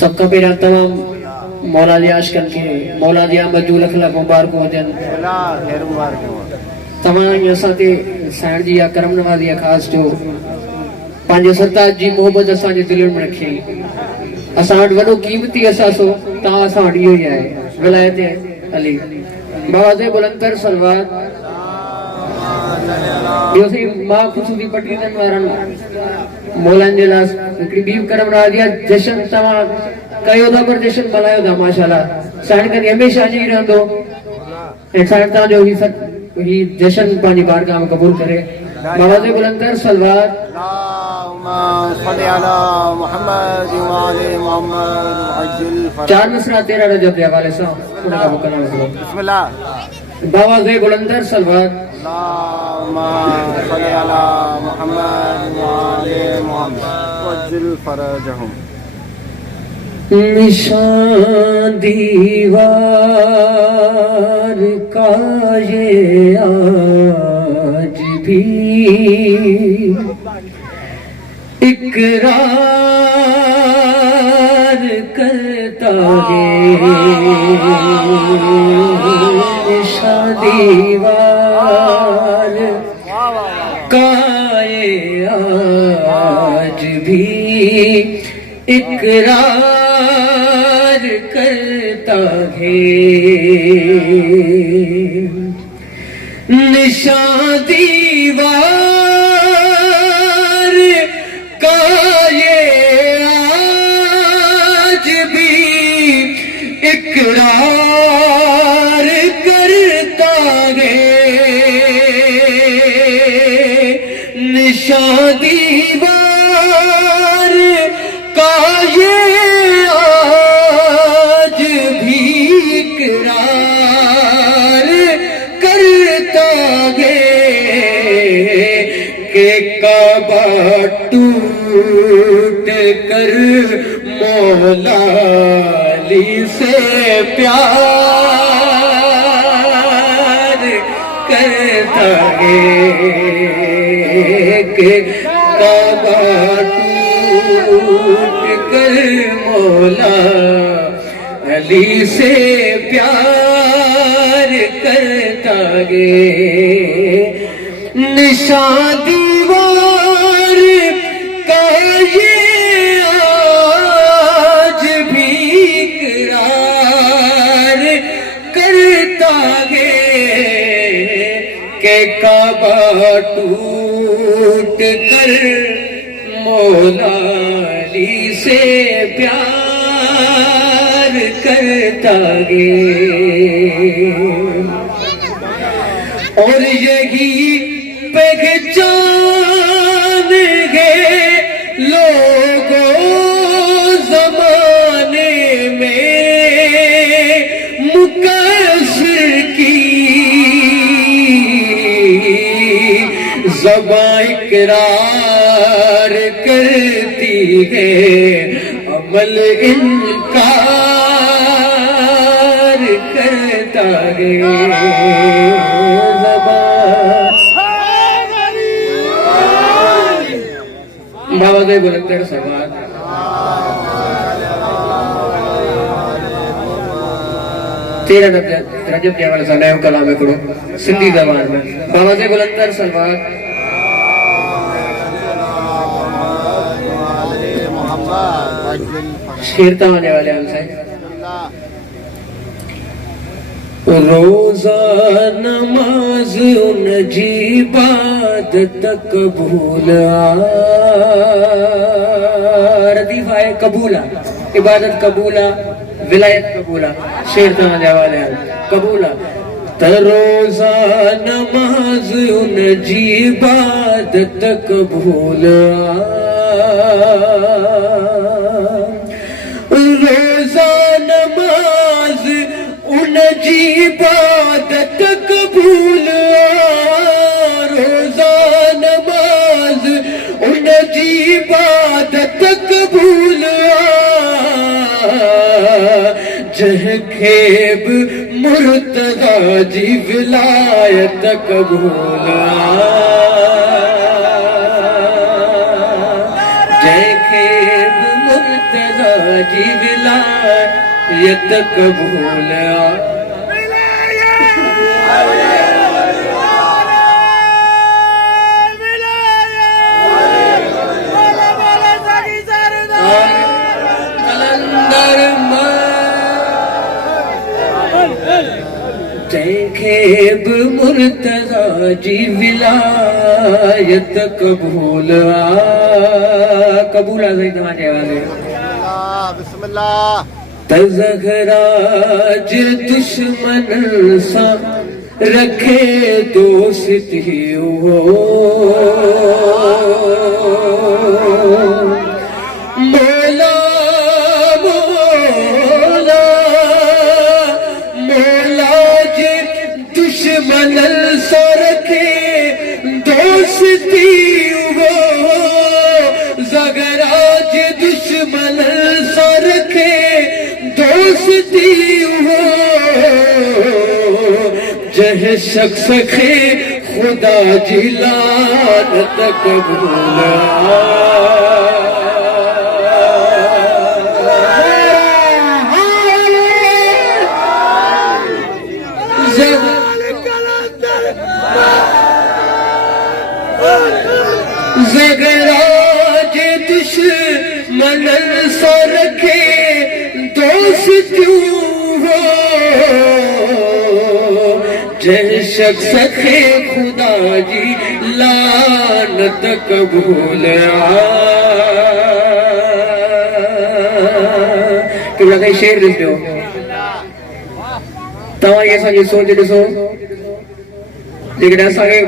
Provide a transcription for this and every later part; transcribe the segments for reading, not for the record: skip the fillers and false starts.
सबका पेरा तमाम मौला जी आशकन के मौला जी अहमद लख लख मुबारक हो जन तमाम असांखे साईं जी या करम नवाज़ी या ख़ासि जो पंहिंजे सरताज जी मोहबत असांजे दिलनि में रखी असां वटि वॾो क़ीमती असासो तव्हां असां वटि इहो ई आहे विलायत अली बाबा जे बुलंदर सलवार ॿियो सही मां ख़ुशि थी पटीदनि वारनि मौलनि जे लाइ हिकिड़ी ॿी करम नवाज़ी आहे जशन तव्हां कयो था पर जशन मल्हायो था माशाल्लाह साईं कॾहिं हमेशह जी रहंदो ऐं साईं तव्हांजो ही जशन पंहिंजी बारगाह में क़बूल करे बाबा जे बुलंदर सलवार चार मिसरा 13 रजब के हवाले से बाबा जे बुलंदर सलवार निशान दीवार का ये आज भी इकरार करता है निशान दीवार का ये आज भी इकरार करता है निशान दीवार का ये आज भी इकरार करता है निशान दीवार का ये आज भी इकरार करता है कि काबा टूट कर मौला अली से प्यार करता है कि काबा टूट कर मौला अली से प्यार करता है निशान दीवार का ये आज भी इकरार करता है कि काबा टूट कर मौला अली से प्यार करता है और यही पहचान है लोगों जमाने में मुकस्सिर की ज़बान इकरार करती है अमल इनकार करता है बाबा के बुलंदर सवार तेरह रजब के हवाले से नयो कलाम करो सिंधी जबान में बाबा के बुलंदर सलवार शेरता होने वाले हमसे रोजा नमाज उन जी इबादत कबूल रदीफा है कबूला इबादत कबूला विलायत कबूला शेरता होने वाले कबूला रोजा नमाज उन जी इबादत कबूल रोजा नमाज उन जी इबादत कबूल रोजा नमाज उन जी इबादत कबूल जंहिंखे बि मुर्तज़ा जी विलायत कबूल जंहिंखे खेब मुर्तजा जी विलायत कबूल खेब मुर्तजा जी विलायत कबूल कबूल सही तमाचे वाले बिस्मिल्लाह तज़हरा जिर दुश्मन सा रखे दोस्ती हो मौला मौला मौला जिर दुश्मन सा रखे दोस्ती हो ज़गरा जिर दुश्मन सा रखे दोस्ती हो जह शख्स खे खुदा जिलानत कबूला ज़गराज दुश्मन सा रखे दोस्तियों हो जह शख्स खे खुदा जी लानत कबूल कि लगे शेर ॾिसो तव्हां ये असांजी सोच ॾिसो जेकॾहिं असांखे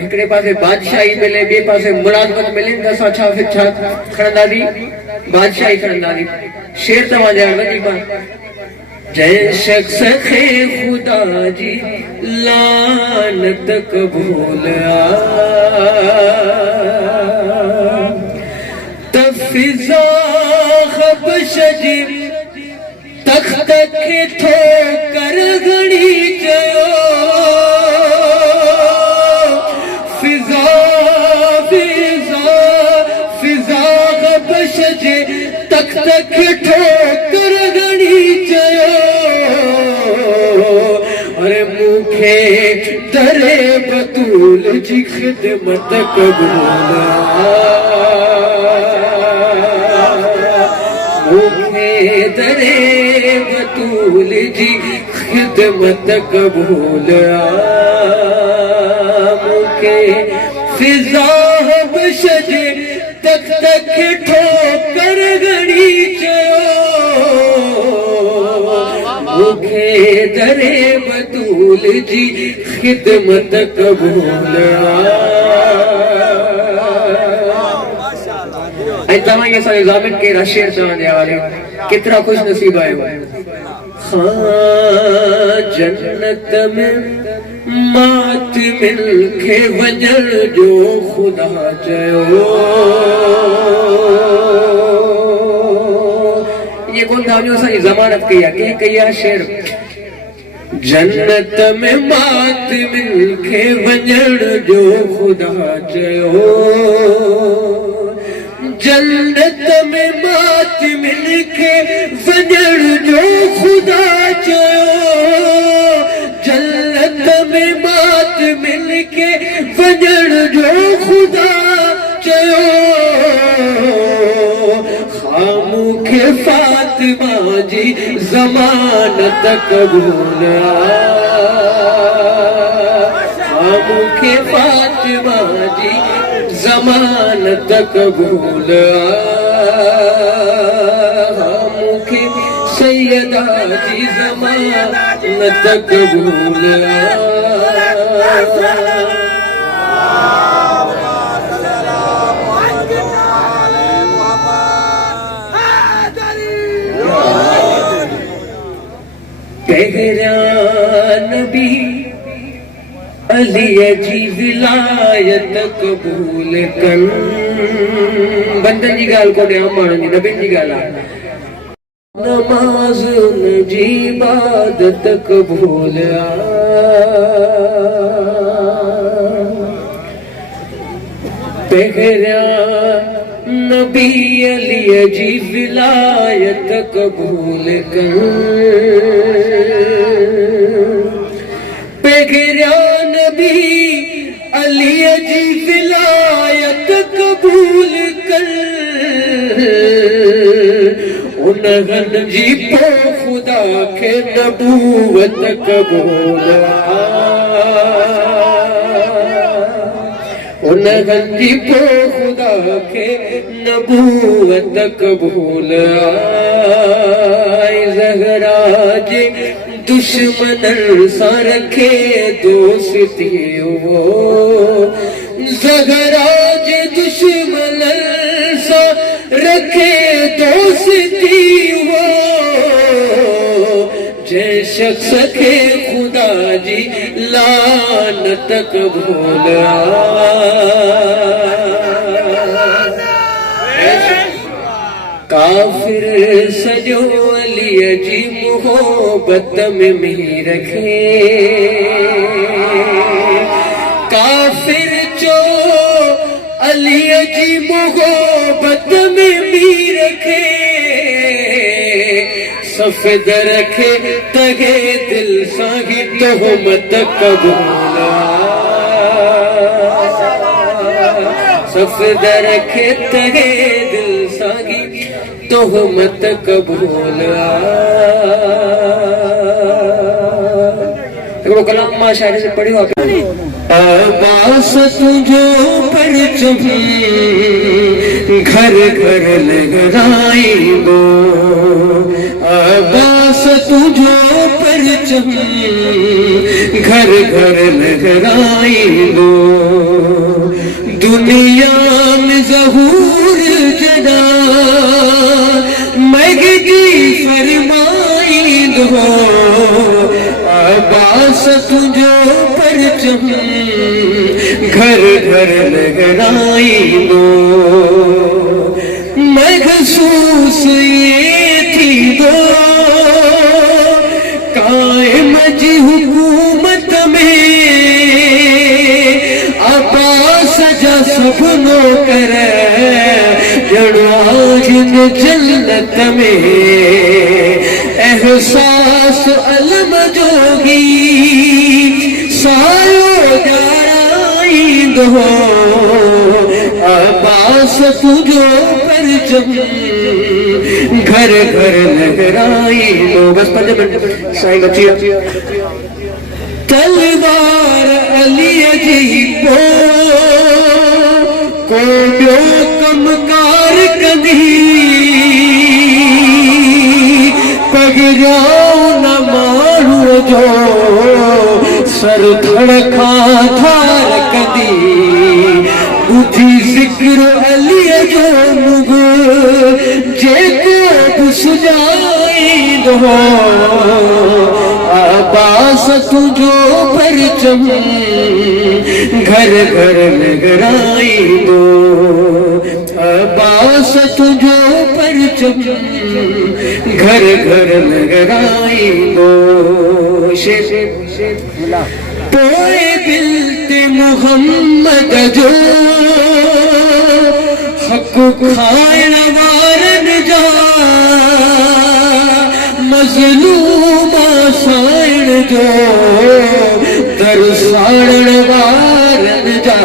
हिकिड़े पासे बादशाही मिले ॿिए पासे मुलाज़मत मिले त असां छा खणंदासीं बादशाही खणंदासीं शेर तव्हांजा वधीक जय शख्स खे खुदा जी लानत कबूल त फिज़ा ख़बश जी तख़्त खे ठोकर घणी चयो तख़्त खे ठोकर घणी चयो अरे मूंखे दरे बतूल जी ख़िदमत कबूल मूंखे दरे बतूल जी ख़िदमत कबूल मूंखे फिज़ा हबश जे तख़्त खे ठोकर घणी चयो मूंखे दरे बतूल जी ख़िदमत कबूल ऐं तव्हां इहे असांजे ज़ामिन कहिड़ा शेर चवण जे हवाले केतिरा ख़ुशि नसीब आहियो जन्नत में मात मिल खे वञण जो ख़ुदा चयो ये कोन था वञो असांजी ज़मानत कई आहे कंहिं कई आहे शेर जन्नत में मात मिल खे वञण जो ख़ुदा चयो जन्नत में मात मिल खे वञण जो ख़ुदा चयो जन्नत में मात मिल के वञण जो ख़ुदा चयो मूंखे फातिमा जी ज़मानत कबूल मूंखे फातिमा जी ज़मानत कबूल मूंखे सैयदा जी ज़मानत कबूल पहिरियां नबी अलीअ जी विलायत कबूल कन बंदनि जी ॻाल्हि कोन्हे आम माण्हुनि जी नबियुनि जी ॻाल्हि आहे नमाज़ उन जी इबादत कबूल पहिरियां नबी अली जी विलायत कबूल कर पैगरा नबी अली जी विलायत कबूल कर उन्हन जी पो खुदा के नबूवत कबूल उन्हन जी पो खुदा के नबूवत कबूल आई ज़हरा जी दुश्मन सा रखे दोस्ती वो ज़हरा जी दुश्मन सा रखे दोस्ती वो जै शख्स के खुदा जी लानत कबूल काफिर सजो अली जी मोहब्बत में मी रखे काफिर जो अली जी मोहब्बत में मी रखे सफेद रखे तगे दिल साही तोहमत कबूल सफेद रखे तगे दिल साही तोहमत कबूल कलाम मां शायरी से पढ़ी हो अब्बास तुझो परचम घर घर लहराएंगो अब्बास तुझो परचम घर घर लहराएंगो दुनिया में ज़हूर जदा मगदी फरमाएंगो अब्बास तुझो परचम घर घर लहराएंगो महसूस ये थी दो कायम जी हुकूमत में अब्बास जा सपनों कर जड़वाजिन जन्नत में एहसास अलम जोगी सायो जाराइंदो अब्बास तुझो परचम घर घर लहराइंदो बस 5 मिनट साईं बची तलवार अली जी को ॿियो कमकार कंदी पगड़ाओ न माण्हू जो सर धड़का थार कंदी ॿुधी ज़िक्र अलीअ जो मुग जेको बि सुञाईंदो अब्बास तुझो परचम घर घर लहराईंदो अब्बास तुझो परचम घर घर लहराईंदो पोए दिल ते मोहम्मद जो हक़ खाइण वारन जा मज़लूम साइण जो दरसारण वारन जा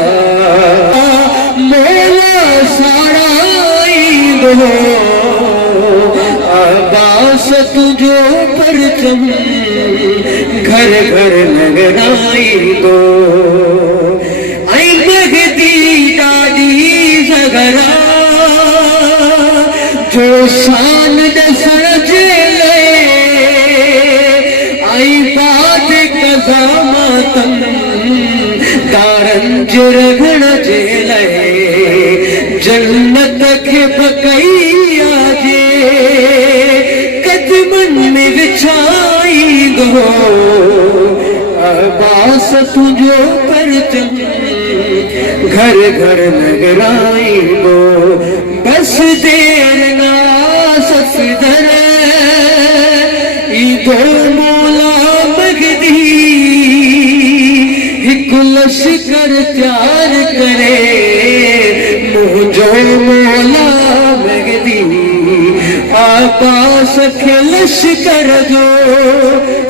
मौला साड़ाईंदो अब्बास तुझो परचम घर घर लहराईंदो ऐं महदी ॾाढी ज़गरा जो शान ॾसण जे दारन जुर्गण जे लहे जन्नत के बकैया जे कदमन में विछाईंदो अब्बास तुझो परचम घर घर लहराईंदो बस देर ना सफदर ईदो मौला मगदी लश्कर तैयार करे मुझो मौला लगदी आकाश खिलश कर जो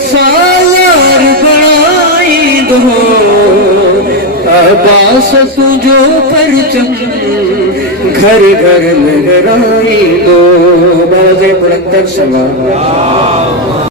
सालार बनाई दो आबास तुझो परचम घर घर लहराई दो बाजे मुरक्कब सलाम